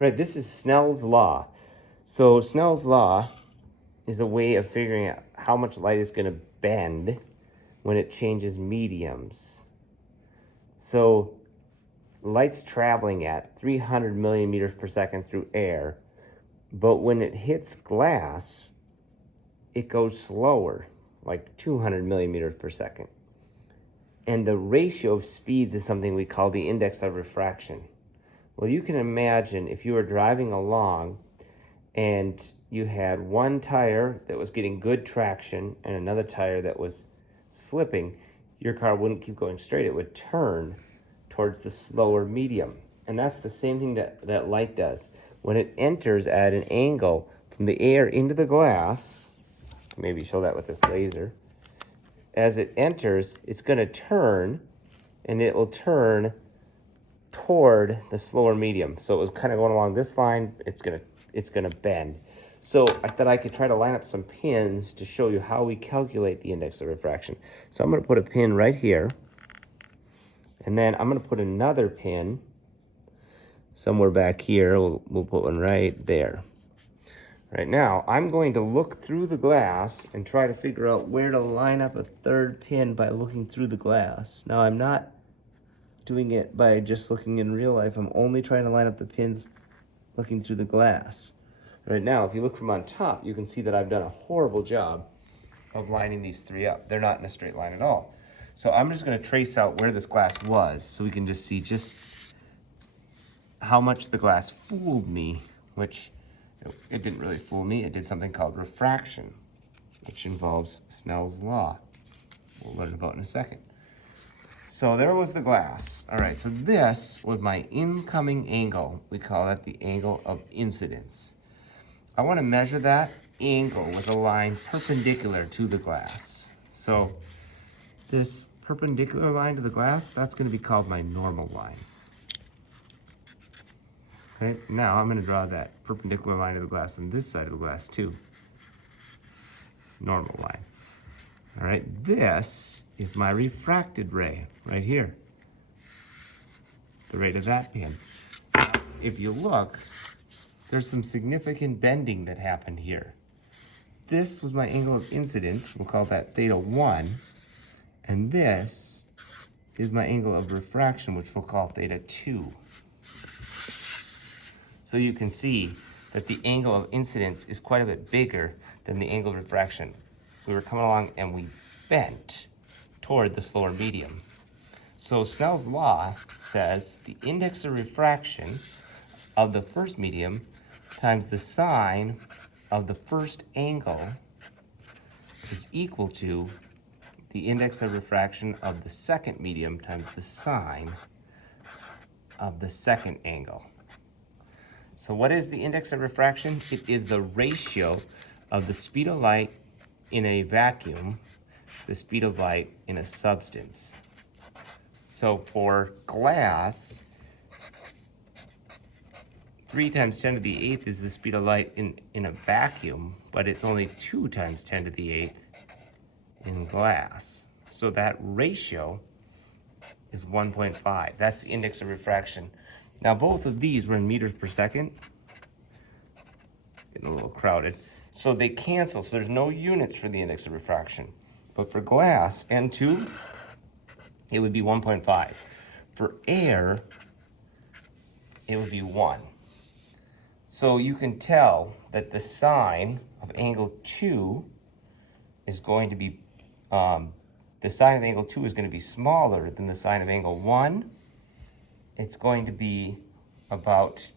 Right, this is Snell's law. So Snell's law is a way of figuring out how much light is going to bend when it changes mediums. So light's traveling at 300 million meters per second through air, but when it hits glass, it goes slower, like 200 million meters per second. And the ratio of speeds is something we call the index of refraction. Well, you can imagine if you were driving along and you had one tire that was getting good traction and another tire that was slipping, your car wouldn't keep going straight. It would turn towards the slower medium. And that's the same thing that light does. When it enters at an angle from the air into the glass, maybe show that with this laser, as it enters, it's going to turn, and it will turn toward the slower medium. So it was kind of going along this line, it's gonna bend. So I thought I could try to line up some pins to show you how we calculate the index of refraction. So I'm gonna put a pin right here, and then I'm gonna put another pin somewhere back here. We'll put one right there. Right now, I'm going to look through the glass and try to figure out where to line up a third pin by looking through the glass. Now, I'm not doing it by just looking in real life. I'm only trying to line up the pins looking through the glass. Right now, if you look from on top, you can see that I've done a horrible job of lining these three up. They're not in a straight line at all. So I'm just gonna trace out where this glass was so we can just see just how much the glass fooled me, which it didn't really fool me. It did something called refraction, which involves Snell's law. We'll learn about in a second. So there was the glass. All right, so this was my incoming angle. We call that the angle of incidence. I want to measure that angle with a line perpendicular to the glass. So this perpendicular line to the glass, that's going to be called my normal line. Okay, now I'm going to draw that perpendicular line to the glass on this side of the glass too. Normal line. All right, this is my refracted ray right here. The rate of that pin. If you look, there's some significant bending that happened here. This was my angle of incidence. We'll call that theta 1. And this is my angle of refraction, which we'll call theta 2. So you can see that the angle of incidence is quite a bit bigger than the angle of refraction. We were coming along and we bent toward the slower medium. So Snell's law says the index of refraction of the first medium times the sine of the first angle is equal to the index of refraction of the second medium times the sine of the second angle. So what is the index of refraction? It is the ratio of the speed of light in a vacuum, the speed of light in a substance. So for glass, 3 times 10 to the 8th is the speed of light in a vacuum, but it's only 2 times 10 to the 8th in glass. So that ratio is 1.5. That's the index of refraction. Now both of these were in meters per second. Getting a little crowded. So they cancel, so there's no units for the index of refraction. But for glass, N2, it would be 1.5. For air, it would be 1. So you can tell that the sine of angle 2 is going to be, the sine of angle 2 is going to be smaller than the sine of angle 1. It's going to be about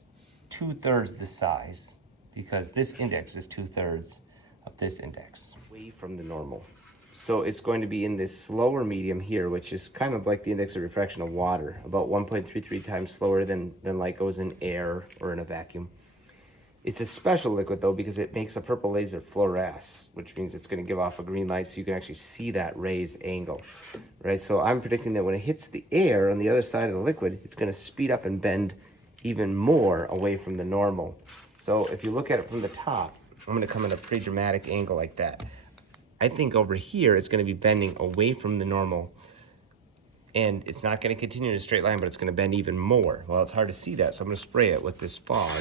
2/3 the size, because this index is 2/3 of this index. Away from the normal. So it's going to be in this slower medium here, which is kind of like the index of refraction of water, about 1.33 times slower than light goes in air or in a vacuum. It's a special liquid though, because it makes a purple laser fluoresce, which means it's going to give off a green light so you can actually see that ray's angle, right? So I'm predicting that when it hits the air on the other side of the liquid, it's going to speed up and bend even more away from the normal. So if you look at it from the top, I'm going to come at a pretty dramatic angle like that. I think over here it's going to be bending away from the normal and it's not going to continue in a straight line, but it's going to bend even more. Well, it's hard to see that, so I'm going to spray it with this fog.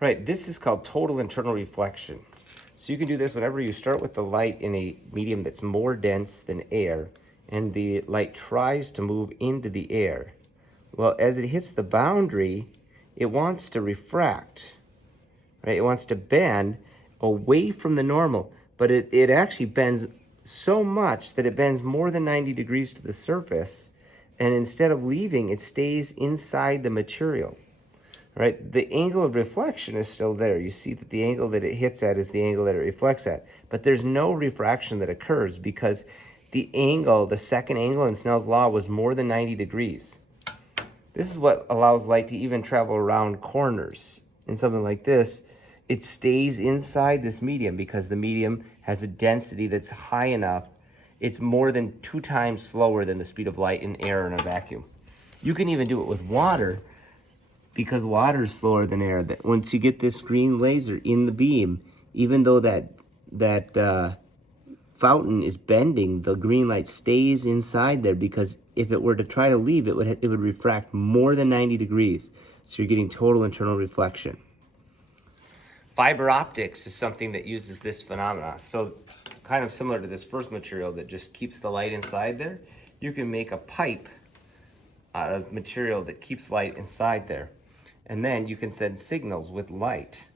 Right, this is called total internal reflection. So you can do this whenever you start with the light in a medium that's more dense than air, and the light tries to move into the air. Well, as it hits the boundary, it wants to refract, right? It wants to bend away from the normal, but it actually bends so much that it bends more than 90 degrees to the surface, and instead of leaving, it stays inside the material. Right, the angle of reflection is still there. You see that the angle that it hits at is the angle that it reflects at, but there's no refraction that occurs because the angle, the second angle in Snell's law, was more than 90 degrees. This is what allows light to even travel around corners. In something like this, it stays inside this medium because the medium has a density that's high enough. It's more than 2 times slower than the speed of light in air in a vacuum. You can even do it with water, because water is slower than air. That once you get this green laser in the beam, even though that fountain is bending, the green light stays inside there, because if it were to try to leave, it would refract more than 90 degrees. So you're getting total internal reflection. Fiber optics is something that uses this phenomena. So kind of similar to this first material that just keeps the light inside there, you can make a pipe out of material that keeps light inside there. And then you can send signals with light.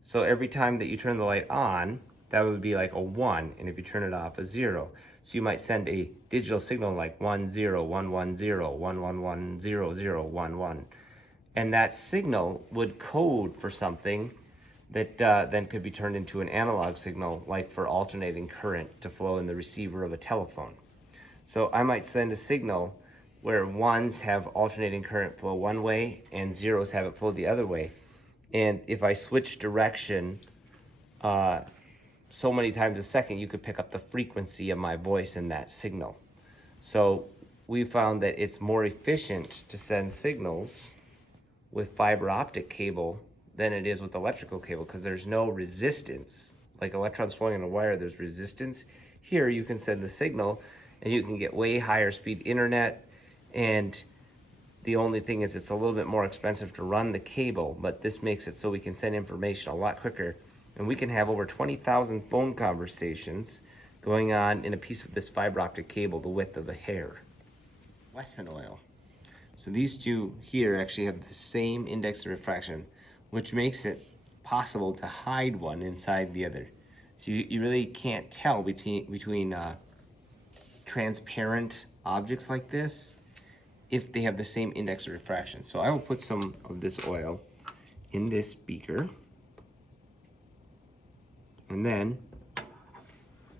So every time that you turn the light on, that would be like a 1, and if you turn it off, a 0. So you might send a digital signal like 1 0 1 1 0 1 1 1 0 0 1 1, and that signal would code for something that then could be turned into an analog signal, like for alternating current to flow in the receiver of a telephone. So I might send a signal where 1s have alternating current flow one way and 0s have it flow the other way. And if I switch direction so many times a second, you could pick up the frequency of my voice in that signal. So we found that it's more efficient to send signals with fiber optic cable than it is with electrical cable, because there's no resistance. Like electrons flowing in a wire, there's resistance. Here you can send the signal and you can get way higher speed internet, and the only thing is it's a little bit more expensive to run the cable, but this makes it so we can send information a lot quicker, and we can have over 20,000 phone conversations going on in a piece of this fiber optic cable the width of a hair. Wesson oil. So these two here actually have the same index of refraction, which makes it possible to hide one inside the other. So you really can't tell between transparent objects like this if they have the same index of refraction. So I will put some of this oil in this beaker, and then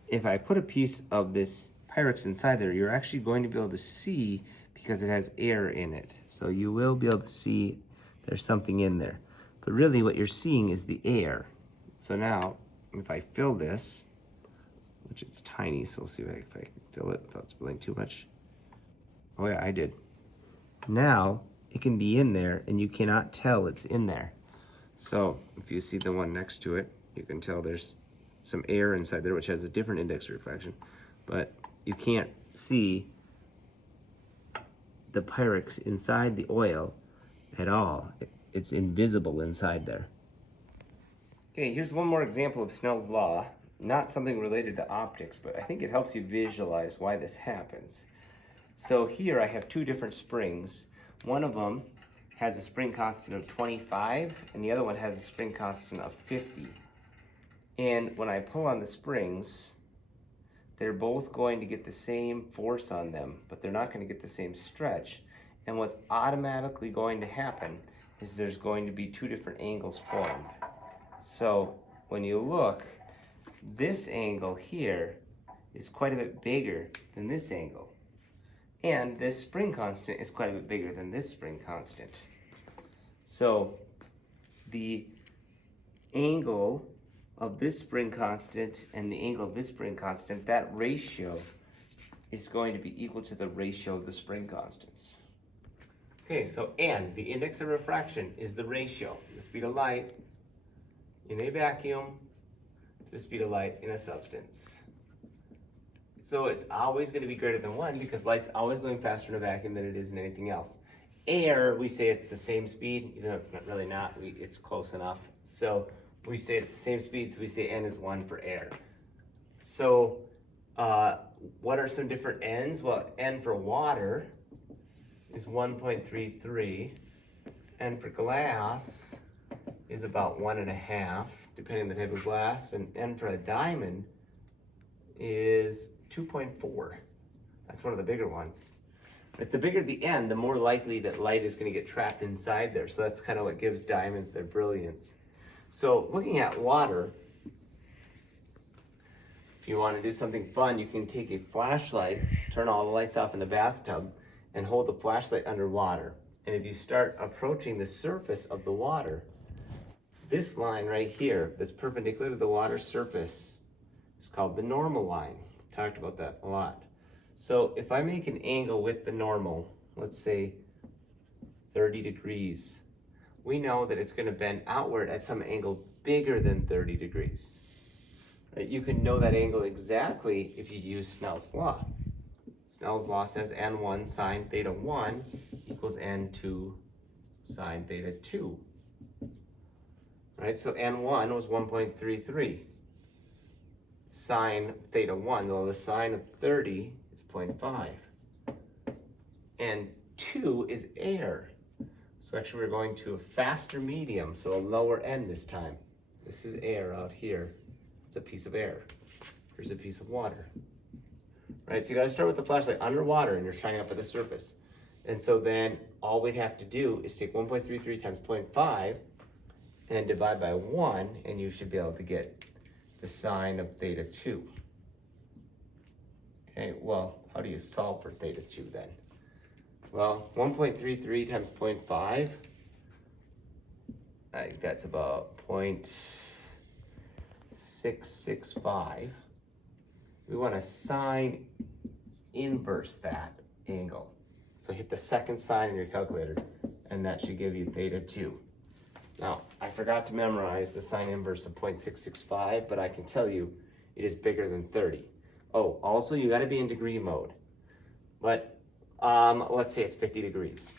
if I put a piece of this Pyrex inside there, you're actually going to be able to see, because it has air in it. So you will be able to see there's something in there. But really what you're seeing is the air. So now, if I fill this, which it's tiny, so we'll see if I can fill it without spilling too much. Oh yeah, I did. Now, it can be in there and you cannot tell it's in there. So if you see the one next to it, you can tell there's some air inside there, which has a different index of refraction, but you can't see the Pyrex inside the oil at all. It's invisible inside there. Okay, here's one more example of Snell's law. Not something related to optics, but I think it helps you visualize why this happens. So here I have two different springs. One of them has a spring constant of 25, and the other one has a spring constant of 50. And when I pull on the springs, they're both going to get the same force on them, but they're not going to get the same stretch. And what's automatically going to happen is there's going to be two different angles formed. So when you look, this angle here is quite a bit bigger than this angle. And this spring constant is quite a bit bigger than this spring constant. So the angle of this spring constant and the angle of this spring constant, that ratio is going to be equal to the ratio of the spring constants. Okay, so and the index of refraction is the ratio, the speed of light in a vacuum the speed of light in a substance. So it's always going to be greater than 1 because light's always going faster in a vacuum than it is in anything else. Air, we say it's the same speed, even though it's not really not, it's close enough. So we say it's the same speed, so we say n is 1 for air. So what are some different n's? Well, n for water is 1.33. N for glass is about 1.5, depending on the type of glass. And n for a diamond is 2.4. That's one of the bigger ones. But the bigger the n, the more likely that light is going to get trapped inside there. So that's kind of what gives diamonds their brilliance. So looking at water, if you want to do something fun, you can take a flashlight, turn all the lights off in the bathtub, and hold the flashlight underwater. And if you start approaching the surface of the water, this line right here that's perpendicular to the water surface is called the normal line. We talked about that a lot. So if I make an angle with the normal, let's say 30 degrees, we know that it's going to bend outward at some angle bigger than 30 degrees. Right? You can know that angle exactly if you use Snell's law. Snell's law says n1 sine theta 1 equals n2 sine theta 2. Right? So n1 was 1.33. Sine theta 1, well, the sine of 30 is 0.5. And 2 is air. So actually we're going to a faster medium, so a lower n this time. This is air out here. It's a piece of air. Here's a piece of water. Right, so you gotta start with the flashlight underwater and you're shining up at the surface. And so then all we'd have to do is take 1.33 times 0.5 and divide by 1, and you should be able to get the sine of theta 2. Okay, well, how do you solve for theta 2 then? Well, 1.33 times 0.5, I think that's about 0.665. We want to sine inverse that angle. So hit the second sign in your calculator, and that should give you theta 2. Now, I forgot to memorize the sine inverse of 0.665, but I can tell you it is bigger than 30. Oh, also you gotta be in degree mode. But let's say it's 50 degrees.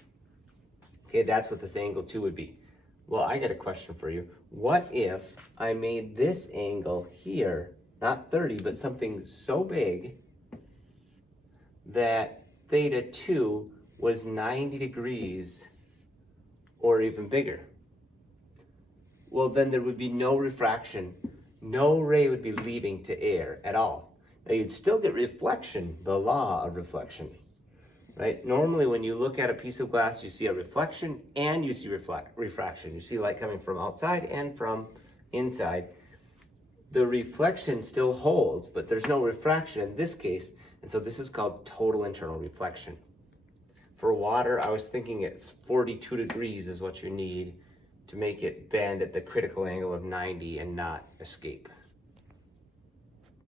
Okay, that's what this angle 2 would be. Well, I got a question for you. What if I made this angle here, not 30, but something so big that theta 2 was 90 degrees or even bigger? Well, then there would be no refraction. No ray would be leaving to air at all. Now you'd still get reflection, the law of reflection, right? Normally when you look at a piece of glass, you see a reflection and you see refraction. You see light coming from outside and from inside. The reflection still holds, but there's no refraction in this case, and so this is called total internal reflection. For water, I was thinking it's 42 degrees is what you need to make it bend at the critical angle of 90 and not escape.